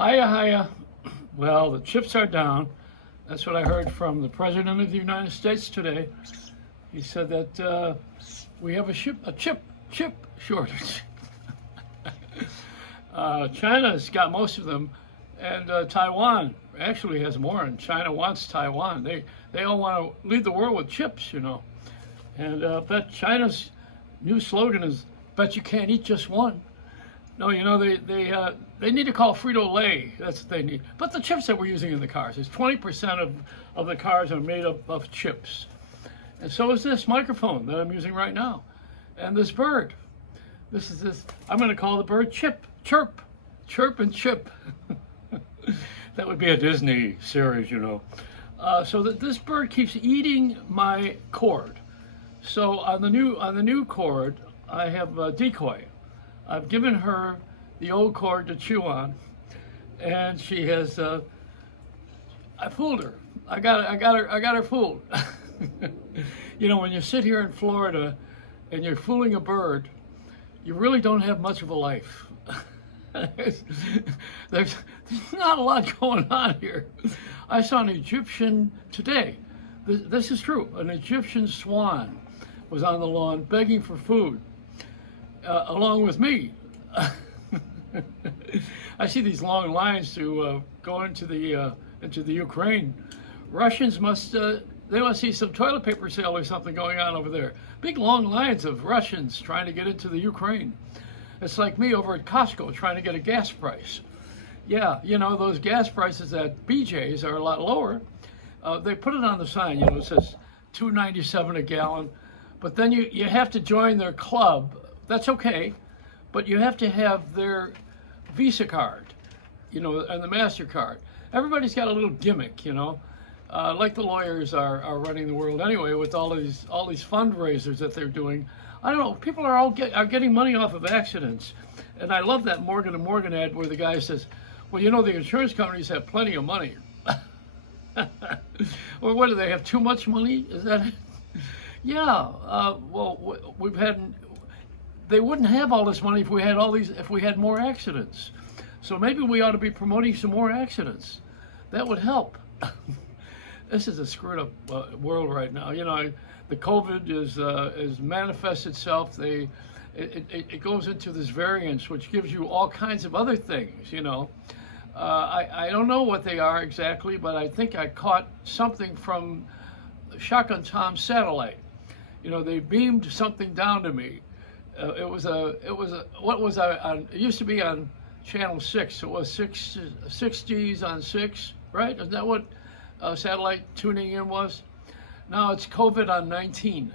Hiya, hiya. Well, the chips are down. That's what I heard from the President of the United States today. He said that we have a chip shortage. China's got most of them, and Taiwan actually has more. And China wants Taiwan. They all want to lead the world with chips, you know. And bet China's new slogan is "Bet you can't eat just one." No, you know they need to call Frito-Lay. That's what they need. But the chips that we're using in the cars is 20% of the cars are made up of chips, and so is this microphone that I'm using right now, and this bird. This. I'm going to call the bird Chip, Chirp, Chirp and Chip. That would be a Disney series, you know. So that this bird keeps eating my cord. So on the new cord, I have a decoy. I've given her the old cord to chew on, and she has. I fooled her. I got her fooled. You know, when you sit here in Florida and you're fooling a bird, you really don't have much of a life. There's not a lot going on here. I saw an Egyptian today. This is true. An Egyptian swan was on the lawn begging for food, along with me. I see these long lines to go into the Ukraine. Russians must they must see some toilet paper sale or something going on over there. Big long lines of Russians trying to get into the Ukraine. It's like me over at Costco trying to get a gas price. Yeah, you know, those gas prices at BJ's are a lot lower. They put it on the sign, you know, it says $2.97 a gallon. But then you have to join their club. That's okay, but you have to have their Visa card, you know, and the MasterCard. Everybody's got a little gimmick, you know, like the lawyers are running the world anyway with all these fundraisers that they're doing. I don't know. People are getting money off of accidents, and I love that Morgan & Morgan ad where the guy says, "Well, you know, the insurance companies have plenty of money." Or what do they have? Too much money? Is that it? Yeah. Well, we've had. They wouldn't have all this money if we had more accidents. So maybe we ought to be promoting some more accidents. That would help. This is a screwed up world right now. You know, the COVID is manifests itself. It goes into this variance, which gives you all kinds of other things. You know, I don't know what they are exactly, but I think I caught something from Shotgun Tom's satellite. You know, they beamed something down to me. It was what was I on? It used to be on Channel 6. It was 60s on 6, right? Isn't that what satellite tuning in was? Now it's COVID on 19.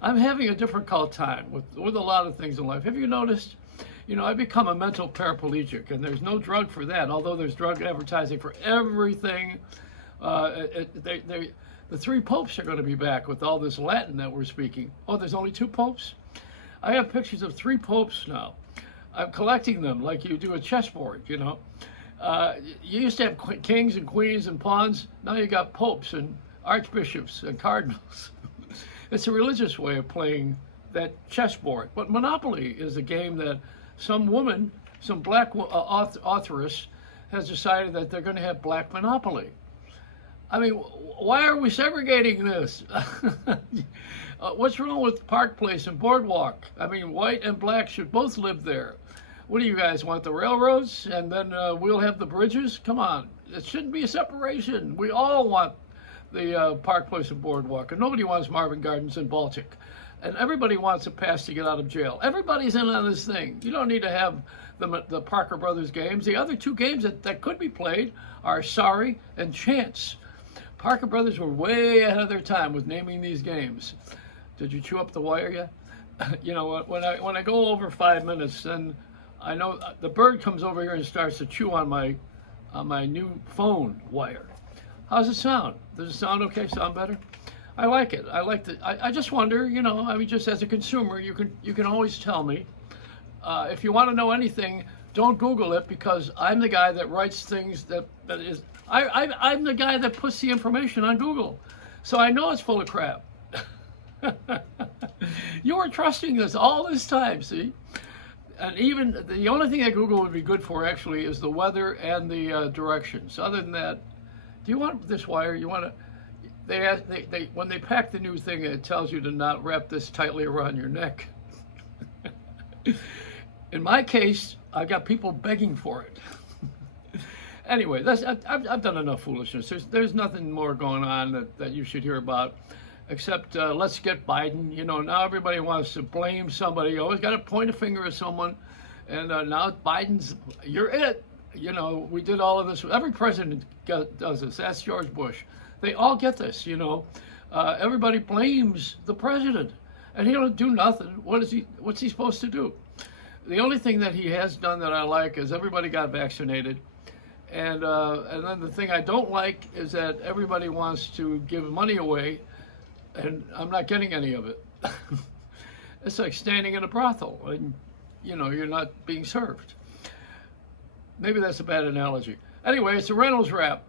I'm having a difficult time with a lot of things in life. Have you noticed? You know, I've become a mental paraplegic, and there's no drug for that, although there's drug advertising for everything. The three popes are going to be back with all this Latin that we're speaking. Oh, there's only two popes? I have pictures of three popes now. I'm collecting them like you do a chessboard, you know. You used to have kings and queens and pawns. Now you got popes and archbishops and cardinals. It's a religious way of playing that chessboard. But Monopoly is a game that some woman, some black authoress, has decided that they're going to have black Monopoly. I mean, why are we segregating this? What's wrong with Park Place and Boardwalk? I mean, white and black should both live there. What do you guys want, the railroads? And then we'll have the bridges? Come on. It shouldn't be a separation. We all want the Park Place and Boardwalk. And nobody wants Marvin Gardens and Baltic. And everybody wants a pass to get out of jail. Everybody's in on this thing. You don't need to have the Parker Brothers games. The other two games that could be played are Sorry and Chance. Parker Brothers were way ahead of their time with naming these games. Did you chew up the wire yet? You know, when I go over 5 minutes, then I know the bird comes over here and starts to chew on my new phone wire. How's it sound? Does it sound okay? Sound better? I like it. I like I just wonder, you know, I mean, just as a consumer, you can always tell me. If you want to know anything, don't Google it, because I'm the guy that writes things I'm the guy that puts the information on Google. So I know it's full of crap. You were trusting this all this time, see? And even the only thing that Google would be good for actually is the weather and the directions. Other than that, do you want this wire? You want to? They when they pack the new thing, it tells you to not wrap this tightly around your neck. In my case, I got people begging for it. Anyway, I've done enough foolishness. There's nothing more going on that you should hear about, except let's get Biden. You know, now everybody wants to blame somebody. You always got to point a finger at someone, and now Biden's, you're it. You know, we did all of this. Every president does this. That's George Bush. They all get this. You know, everybody blames the president, and he don't do nothing. What's he supposed to do? The only thing that he has done that I like is everybody got vaccinated. And then the thing I don't like is that everybody wants to give money away, and I'm not getting any of it. It's like standing in a brothel, and you know you're not being served. Maybe that's a bad analogy. Anyway, it's a Reynolds wrap.